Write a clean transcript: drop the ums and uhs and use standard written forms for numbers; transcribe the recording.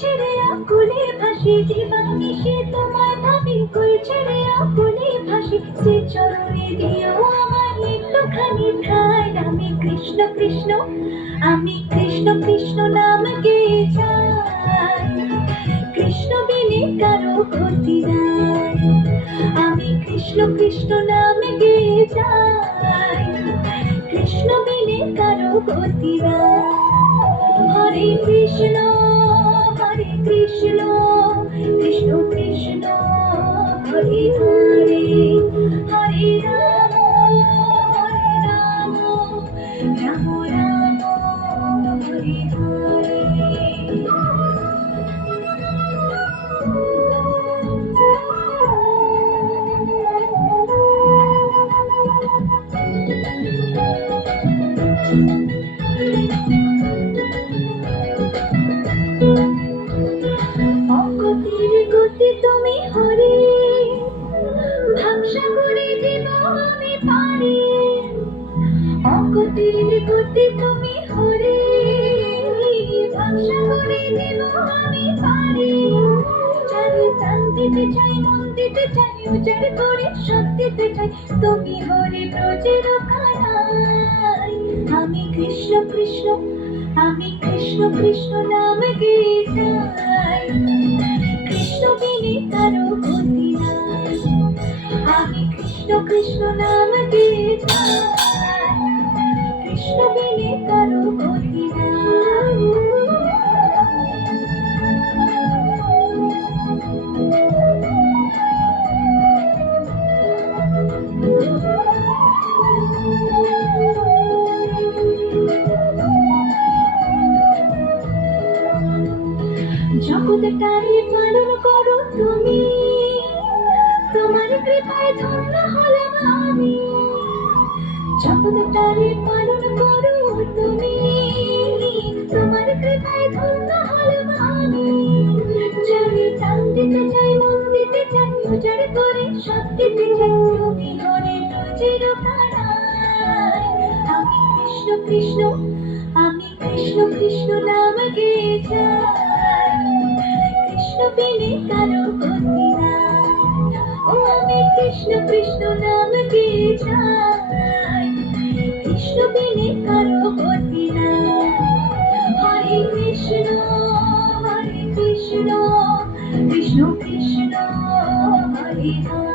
ছেড়ে আকুলে ভাসি, দিবানিশি তোমায় ভাবি, কই ছেড়ে আকুলে ভাসি। শ্রী চরণে দিও আমায় একটুখানি ঠাঁই। আমি কৃষ্ণ কৃষ্ণ, আমি কৃষ্ণ কৃষ্ণ নাম গেয়ে যাই। কৃষ্ণ বিনে কারো ক্ষতি নাই। আমি কৃষ্ণ কৃষ্ণ নাম গেয়ে যাই। কৃষ্ণ বিনে কারো ক্ষতি নাই। হরে কৃষ্ণ কৃষ্ণ কৃষ্ণ হরে হরে, হরে রাম রাম রাম হরে হরে। অগতির গতি তুমি হরে, ভাবসাগরে দিব আমি পারে। অগতির গতি তুমি হরে, ভাবসাগরে দিব আমি পারে। চারি প্রাণ দিতে চাই, মন দিতে চাই, উজাড় করে সব দিতে চাই। তুমি হরে ব্রজের কানাই। আমি কৃষ্ণ কৃষ্ণ, আমি কৃষ্ণ কৃষ্ণ নাম গেয়ে যাই। কৃষ্ণ বিনে কারো গতি নাই। আমি কৃষ্ণ কৃষ্ণ নাম গেয়ে যাই। কৃষ্ণ বিনে কারো গতি নাই। জগৎটারে পালন করো তুমি, তোমার কৃপায় ধন্য হলাম আমি। জগৎটারে পালন করো তুমি, তোমার কৃপায় ধন্য হলাম আমি। যারে টান দিতে চাই, মন দিতে চাই, উজাড় করে সব দিতে চাই। তুমি হরে ব্রজের কানাই। আমি কৃষ্ণ কৃষ্ণ, আমি কৃষ্ণ কৃষ্ণ নাম গেয়ে যাই। কৃষ্ণ বিনে কারো গতি নাই। ও আমি কৃষ্ণ কৃষ্ণ নাম গেয়ে যাই। কৃষ্ণ বিনে কারো গতি নাই। হরে কৃষ্ণ কৃষ্ণ কৃষ্ণ হরে হরে।